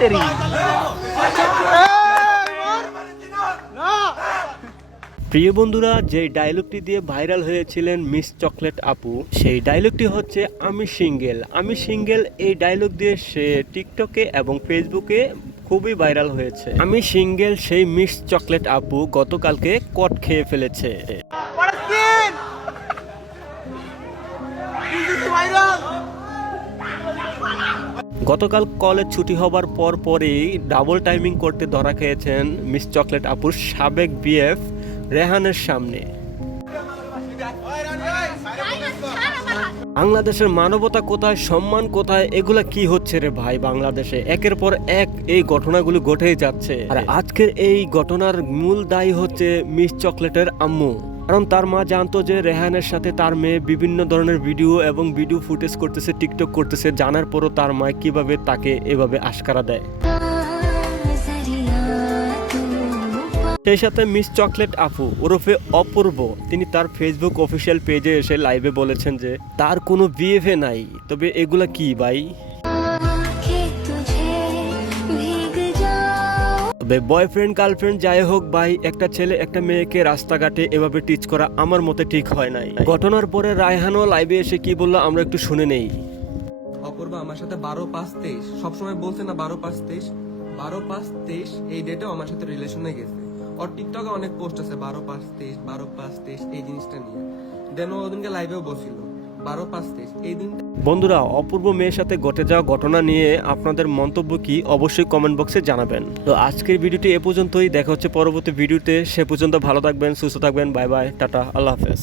তেরি প্রিয় বন্ধুরা, যে ডায়লগটি দিয়ে ভাইরাল হয়েছিলেন মিস চকলেট আপু, সেই ডায়লগটি হচ্ছে আমি সিঙ্গেল। এই ডায়লগ দিয়ে সে টিকটকে এবং ফেসবুকে খুবই ভাইরাল হয়েছে। আমি সিঙ্গেল সেই মিস চকলেট আপু গতকালকে কট খেয়ে ফেলেছে। গতকাল কলেজ ছুটি হবার পরই ডাবল টাইমিং করতে ধরা খেয়েছেন মিস চকলেট আপুর সাবেক বিএফ রেহানের সামনে। বাংলাদেশের মানবতা কোথায়, সম্মান কোথায়, এগুলা কি হচ্ছে রে ভাই? বাংলাদেশে একের পর এক এই ঘটনাগুলো ঘটেই যাচ্ছে। আর আজকের এই ঘটনার মূল দায়ী হচ্ছে মিস চকলেটের আম্মু। কারণ তার মা জানতো যে রেহানের সাথে তার মেয়ে বিভিন্ন ধরনের ভিডিও এবং ভিডিও ফুটেজ করতেছে, টিকটক করতেছে। জানার পরও তার মা কিভাবে তাকে এভাবে আশকারা দেয়। সেই সাথে মিস চকলেট আপু ওরফে অপূর্ব, তিনি তার ফেসবুক অফিসিয়াল পেজে এসে লাইভে বলেছেন যে তার কোনো বিএফএ নাই। তবে এগুলা কি ভাই? তবে বয়ফ্রেন্ড গার্লফ্রেন্ড যাই হোক ভাই, একটা ছেলে একটা মেয়েকে রাস্তাঘাটে এভাবে টিচ করা আমার মতে ঠিক হয় নাই। ঘটনার পরে রায়হানও লাইভে এসে কি বললো আমরা একটু শুনে নেই। অপূর্ব আমার সাথে 12-5-23 সবসময় বলছে না, 12-5-23 এই ডেটেও আমার সাথে রিলেশনে গেছে। ওর টিকটকে অনেক পোস্ট আছে 12-5-23 এই জিনিসটা নিয়ে। দেন ও ওদিনকে লাইভেও বলছিল 12-5-23 এই দিন। বন্ধুরা, অপূর্ব মেয়ের সাথে ঘটে যাওয়া ঘটনা নিয়ে আপনাদের মন্তব্য কি অবশ্যই কমেন্ট বক্সে জানাবেন। তো আজকের ভিডিওটি এ পর্যন্তই, দেখা হচ্ছে পরবর্তী ভিডিওতে। সে পর্যন্ত ভালো থাকবেন, সুস্থ থাকবেন। বাই বাই, টাটা, আল্লাহ হাফেজ।